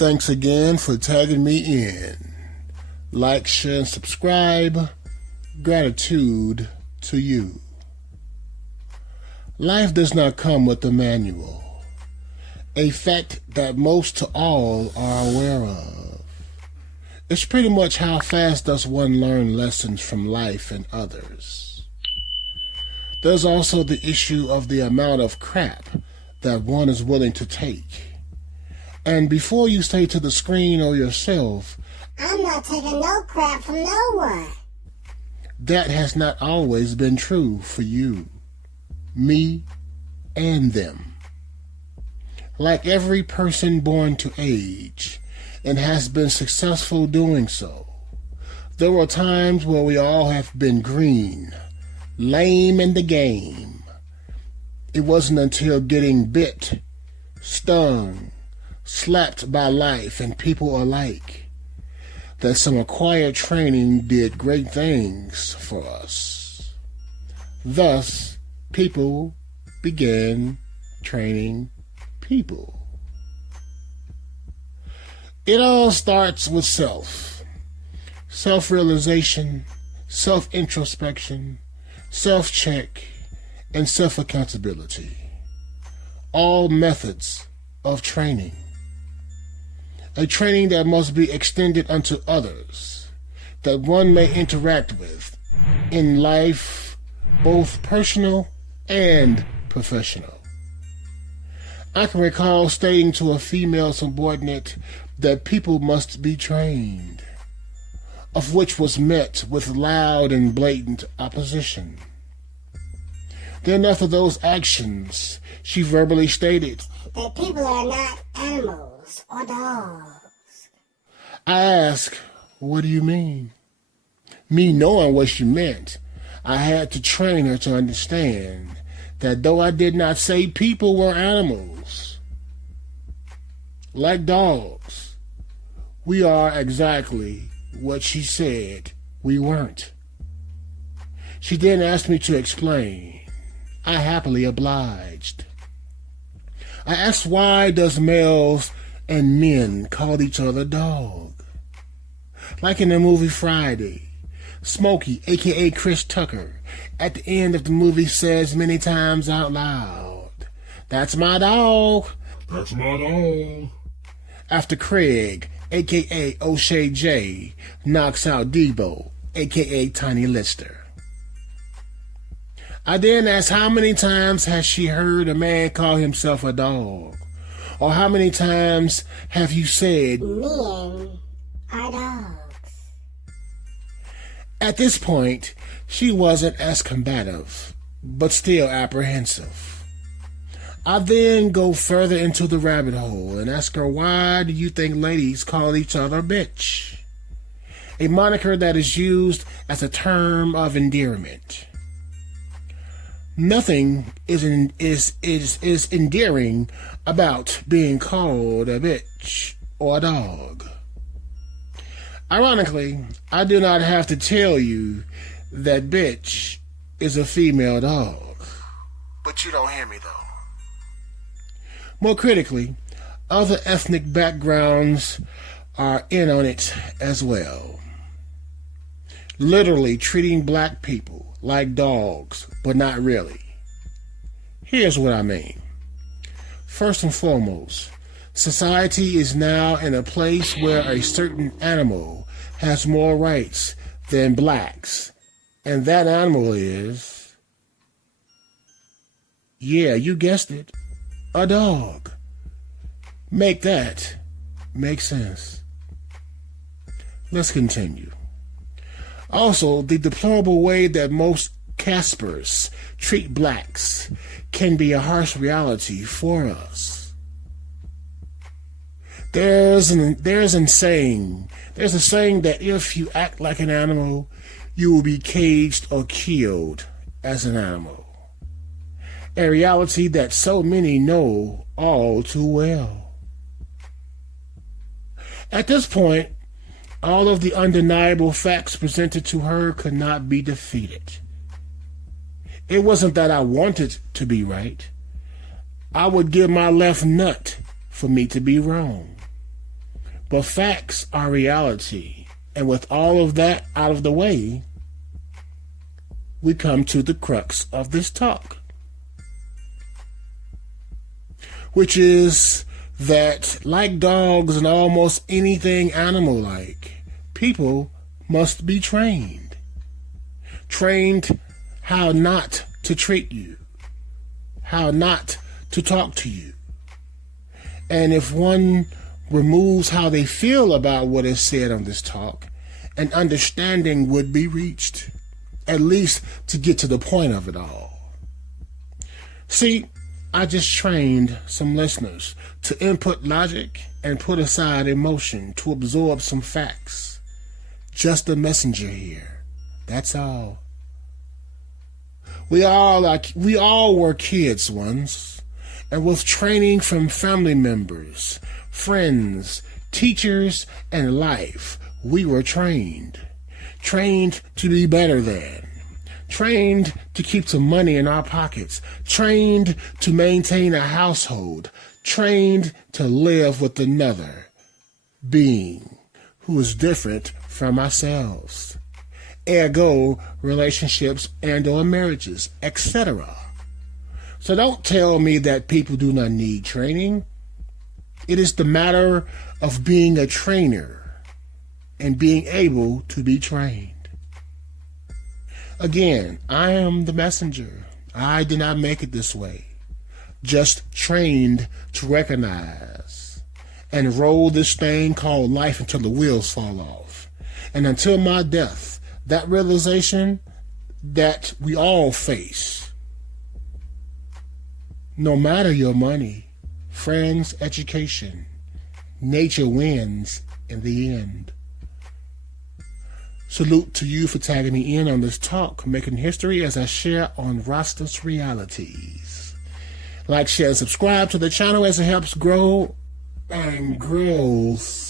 Thanks again for tagging me in. Like, share, and subscribe. Gratitude to you. Life does not come with a manual, a fact that most to all are aware of. It's pretty much how fast does one learn lessons from life and others. There's also the issue of the amount of crap that one is willing to take. And before you say to the screen or yourself, "I'm not taking no crap from no one," that has not always been true for you, me, and them. Like every person born to age and has been successful doing so, there were times where we all have been green, lame in the game. It wasn't until getting bit, stung, slapped by life and people alike that some acquired training did great things for us. Thus, people began training people. It all starts with self-realization, self-introspection, self-check, and self-accountability. All methods of training. A training that must be extended unto others, that one may interact with in life, both personal and professional. I can recall stating to a female subordinate that people must be trained, of which was met with loud and blatant opposition. Then after those actions, she verbally stated that people are not animals or dogs. I asked, "What do you mean?" Me knowing what she meant, I had to train her to understand that though I did not say people were animals, like dogs, we are exactly what she said we weren't. She then asked me to explain. I happily obliged. I asked, why does males and men call each other dog? Like in the movie Friday, Smokey, a.k.a. Chris Tucker, at the end of the movie says many times out loud, "That's my dog. That's my dog." After Craig, a.k.a. O'Shea J, knocks out Debo, a.k.a. Tiny Lister. I then asked, how many times has she heard a man call himself a dog? Or how many times have you said, "Men are dogs"? At this point, she wasn't as combative, but still apprehensive. I then go further into the rabbit hole and ask her, why do you think ladies call each other bitch? A moniker that is used as a term of endearment. Nothing is endearing about being called a bitch or a dog. Ironically, I do not have to tell you that bitch is a female dog. But you don't hear me though. More critically, other ethnic backgrounds are in on it as well. Literally treating black people like dogs, but not really. Here's what I mean. First and foremost, society is now in a place where a certain animal has more rights than blacks, and that animal is, yeah, you guessed it, a dog. Make that make sense. Let's continue. Also, the deplorable way that most Caspers treat blacks can be a harsh reality for us. There's a saying that if you act like an animal, you will be caged or killed as an animal. A reality that so many know all too well. At this point, all of the undeniable facts presented to her could not be defeated. It wasn't that I wanted to be right. I would give my left nut for me to be wrong. But facts are reality. And with all of that out of the way, we come to the crux of this talk, which is that, like dogs and almost anything animal-like, people must be trained. Trained how not to treat you, how not to talk to you. And if one removes how they feel about what is said on this talk, an understanding would be reached, at least to get to the point of it all. See, I just trained some listeners to input logic and put aside emotion to absorb some facts. Just a messenger here. That's all. We all were kids once, and with training from family members, friends, teachers, and life, we were trained. Trained to be better than. Trained to keep some money in our pockets. Trained to maintain a household. Trained to live with another being who is different from ourselves. Ergo, relationships and or marriages, etc. So don't tell me that people do not need training. It is the matter of being a trainer and being able to be trained. Again, I am the messenger. I did not make it this way. Just trained to recognize and roll this thing called life until the wheels fall off. And until my death, that realization that we all face, no matter your money, friends, education, nature wins in the end. Salute to you for tagging me in on this talk, making history as I share on Rasta's realities. Like, share, and subscribe to the channel as it helps grow and grows.